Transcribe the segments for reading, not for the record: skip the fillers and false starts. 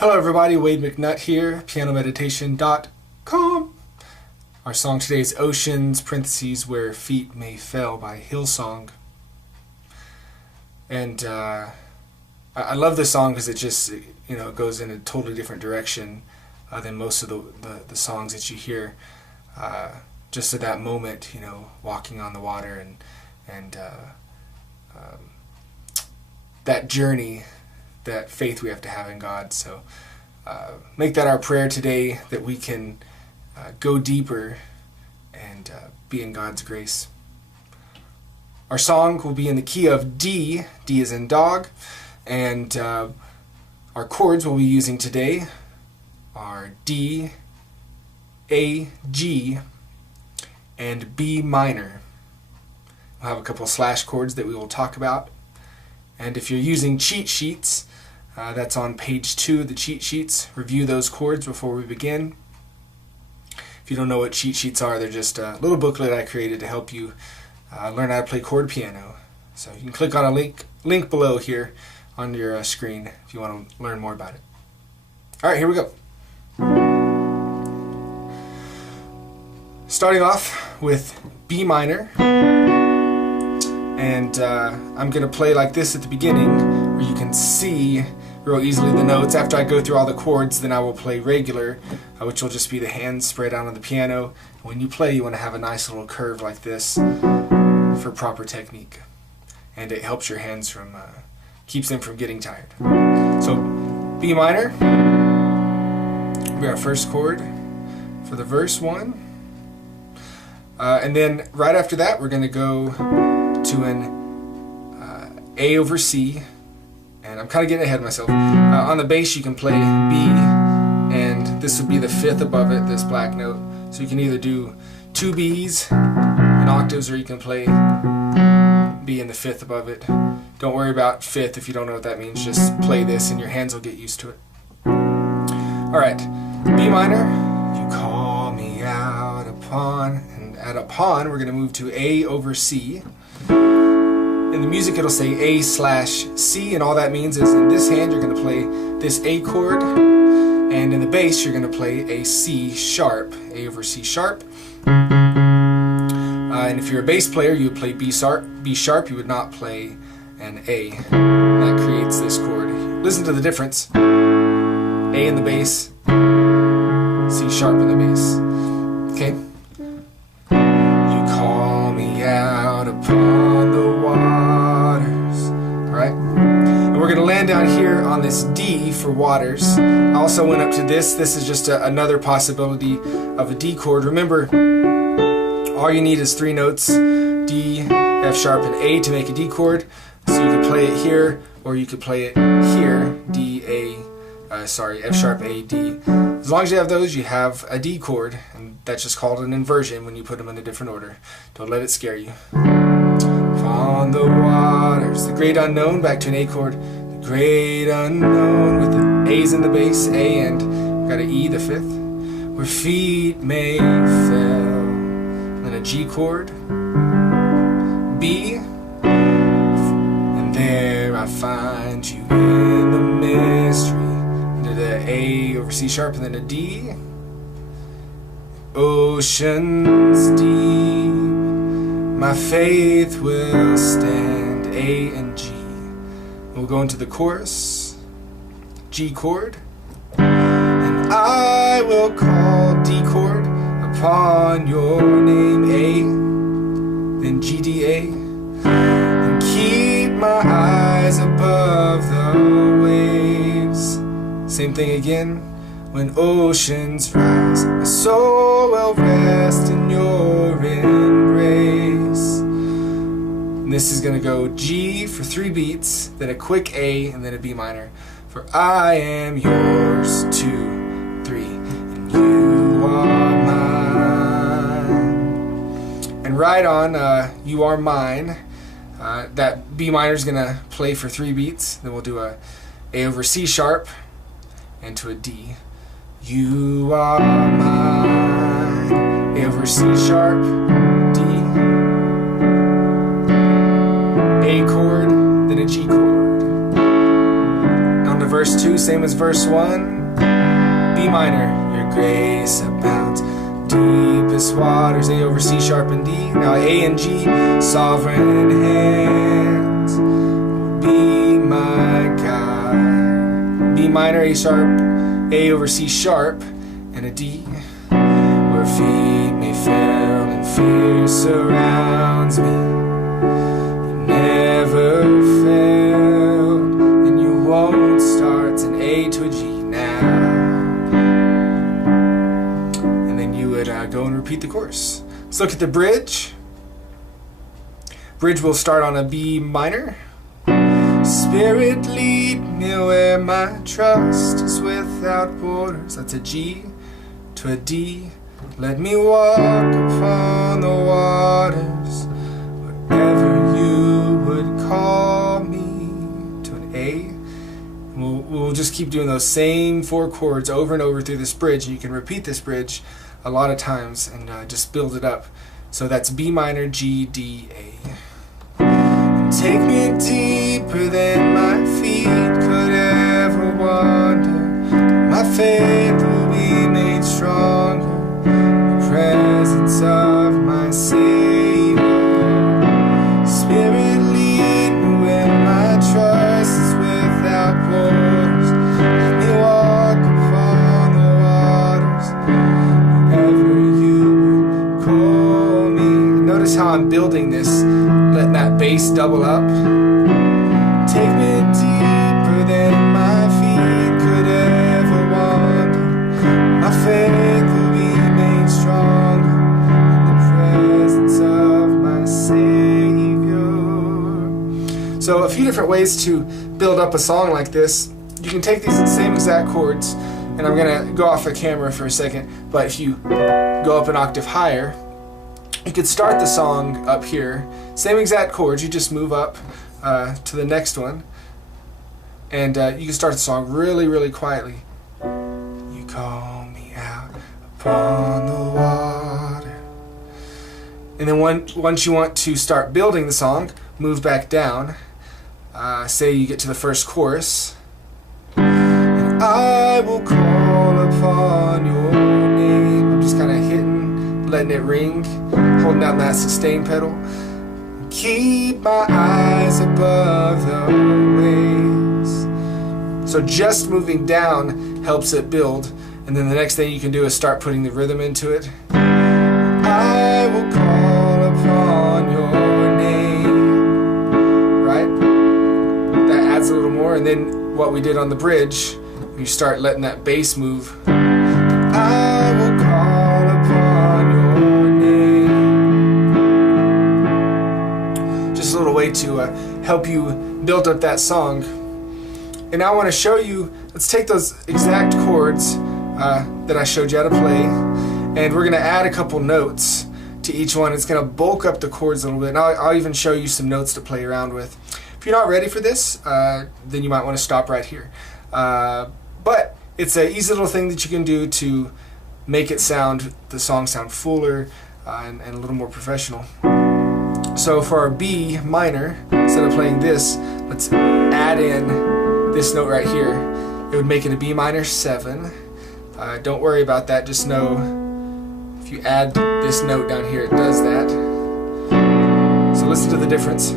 Hello everybody, Wade McNutt here, pianomeditation.com. Our song today is Oceans, parentheses, Where Feet May Fail by Hillsong. And I love this song because it just, goes in a totally different direction than most of the songs that you hear. Just at that moment, walking on the water and that journey, that faith we have to have in God. So make that our prayer today, that we can go deeper and be in God's grace. Our song will be in the key of D. D as in dog. And our chords we'll be using today are D, A, G, and B minor. We'll have a couple slash chords that we will talk about. And if you're using cheat sheets, that's on page 2 of the cheat sheets. Review those chords before we begin. If you don't know what cheat sheets are, they're just a little booklet I created to help you learn how to play chord piano. So you can click on a link below here on your screen if you want to learn more about it. Alright, here we go. Starting off with B minor. And I'm going to play like this at the beginning, where you can see real easily the notes. After I go through all the chords, then I will play regular, which will just be the hands spread out on the piano. When you play, you want to have a nice little curve like this for proper technique. And it helps your hands from, keeps them from getting tired. So, B minor will be our first chord for the verse 1. And then right after that, we're going to go to an A over C, and I'm kind of getting ahead of myself. On the bass you can play B, and this would be the 5th above it, this black note. So you can either do 2 Bs in octaves, or you can play B in the 5th above it. Don't worry about 5th if you don't know what that means, just play this and your hands will get used to it. Alright, B minor, you call me out upon, and at upon we're going to move to A over C. In the music it'll say A slash C, and all that means is in this hand you're going to play this A chord, and in the bass you're going to play a C sharp, A over C sharp. And if you're a bass player, you would play B sharp, you would not play an A. That creates this chord. Listen to the difference. A in the bass, C sharp in the bass. Okay? You call me out upon the waters. Alright? And we're going to land down here on this D for waters. I also went up to this. This is just another possibility of a D chord. Remember, all you need is 3 notes, D, F sharp, and A to make a D chord. So you could play it here, or you could play it here, D, A, F sharp, A, D. As long as you have those, you have a D chord, and that's just called an inversion when you put them in a different order. Don't let it scare you. Upon the waters, the great unknown, back to an A chord. The great unknown with the A's in the bass, A, and we've got an E, the 5th. Where feet may fail, then a G chord, B, and there I find you in the mystery. The A over C sharp, and then a D. Oceans deep, my faith will stand, A and G. We'll go into the chorus, G chord, and I will call D chord upon your name, A, then G, D, A, and keep my eyes above the waves. Same thing again. When oceans rise, my soul will rest in your embrace. And this is going to go G for 3 beats, then a quick A, and then a B minor. For I am yours, 2, 3, and you are mine. And right on, you are mine. That B minor is going to play for 3 beats. Then we'll do a A over C sharp, and to a D. You are mine. A over C sharp, D, A chord, then a G chord. On the verse verse 2, same as verse 1. B minor, your grace abounds. Deepest waters, A over C sharp and D. Now A and G, sovereign hands. Be my God. B minor, A sharp, A over C sharp, and a D. Where feet may fail and fear surrounds me, you never failed, and you won't start. It's an A to a G now. And then you would go and repeat the chorus. Let's look at the bridge. Bridge will start on a B minor. Spirit lead me where my trust is without borders. That's a G to a D. Let me walk upon the waters, whatever you would call me, to an A. We'll just keep doing those same 4 chords over and over through this bridge. You can repeat this bridge a lot of times and just build it up. So that's B minor, G, D, A. And take me deeper than my feet could ever wander. My faith will be made stronger. Presence of my Savior. Spirit lead me where my trust is without borders. Let me walk upon the waters, wherever you would call me. Notice how I'm building this, letting that bass double up. Take me deeper than my feet could ever wander. My faith will be stronger in the presence of my Savior. So a few different ways to build up a song like this. You can take these same exact chords, and I'm going to go off the camera for a second, but if you go up an octave higher, you could start the song up here. Same exact chords, you just move up to the next one, and you can start the song really, really quietly. You call me out upon the water. And then once you want to start building the song, move back down. Say you get to the first chorus. And I will call upon your name. I'm just kind of hitting, letting it ring, holding down that sustain pedal. Keep my eyes above the waves. So just moving down helps it build. And then the next thing you can do is start putting the rhythm into it. I will call upon your name. Right? That adds a little more. And then what we did on the bridge, you start letting that bass move. I will call upon your name. Just a little way to help you build up that song. And now I want to show you, let's take those exact chords that I showed you how to play, and we're going to add a couple notes to each one. It's going to bulk up the chords a little bit, and I'll even show you some notes to play around with. If you're not ready for this, then you might want to stop right here. But it's an easy little thing that you can do to make it the song sound fuller and a little more professional. So for our B minor, instead of playing this, let's add in this note right here. It would make it a B minor 7. Don't worry about that, just know if you add this note down here, it does that. So listen to the difference.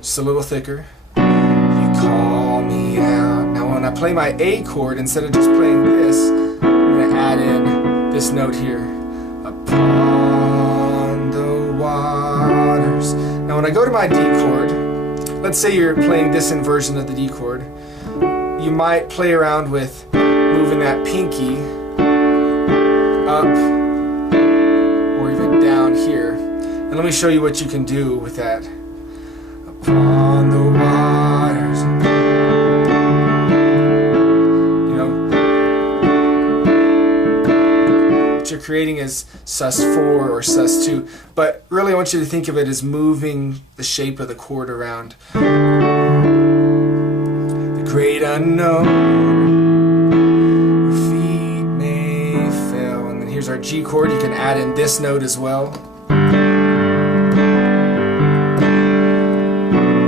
Just a little thicker. You call me out. Now when I play my A chord, instead of just playing this, I'm going to add in this note here. Upon the waters. Now when I go to my D chord, let's say you're playing this inversion of the D chord, you might play around with moving that pinky up or even down here. And let me show you what you can do with that. Upon the waters. You know, what you're creating is sus4 or sus2, but really I want you to think of it as moving the shape of the chord around. Great unknown, feet may fail. And then here's our G chord. You can add in this note as well.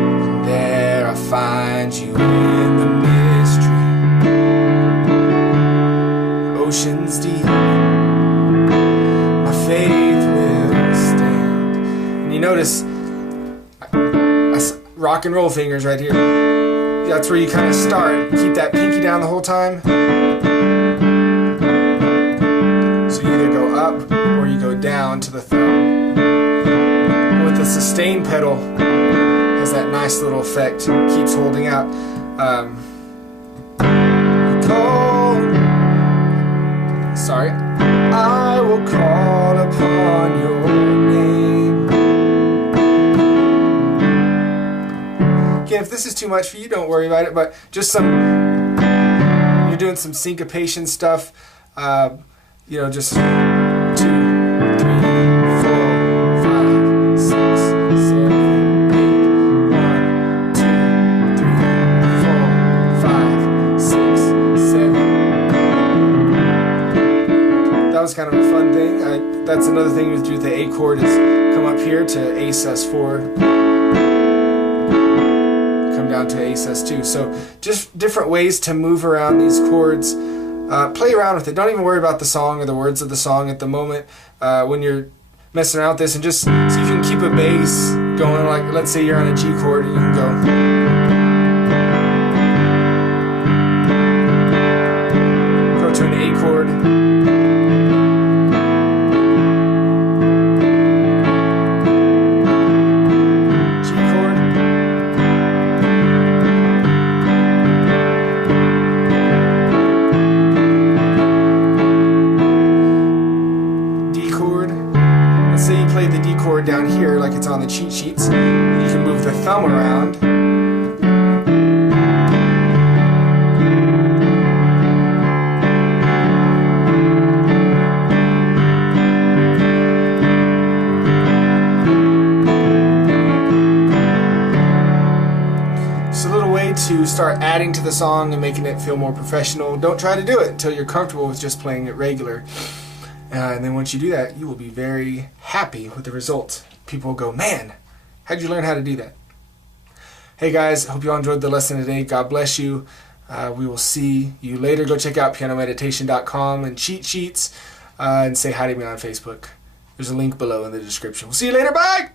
And there I find find you in the mystery, oceans deep, my faith will stand. And you notice rock and roll fingers right here. That's where you kind of start. Keep that pinky down the whole time. So you either go up or you go down to the thumb. And with the sustain pedal, has that nice little effect. Keeps holding out. I will call upon your name. Again, if this is too much for you, don't worry about it, but just you're doing some syncopation stuff, you know, just 2, 3, 4, 5, 6, 7, 8, 1, 2, 3, 4, 5, 6, 7. That was kind of a fun thing. That's another thing you do with the A chord is come up here to A sus4, come down to A sus2. So just different ways to move around these chords. Play around with it. Don't even worry about the song or the words of the song at the moment when you're messing around with this, and just see if you can keep a bass going. Like, let's say you're on a G chord and you can go to an A chord. Say you played the D chord down here like it's on the cheat sheets, you can move the thumb around. It's a little way to start adding to the song and making it feel more professional. Don't try to do it until you're comfortable with just playing it regular. And then once you do that, you will be very happy with the results. People will go, man, how'd you learn how to do that? Hey guys, hope you all enjoyed the lesson today. God bless you. We will see you later. Go check out pianomeditation.com and cheat sheets and say hi to me on Facebook. There's a link below in the description. We'll see you later. Bye!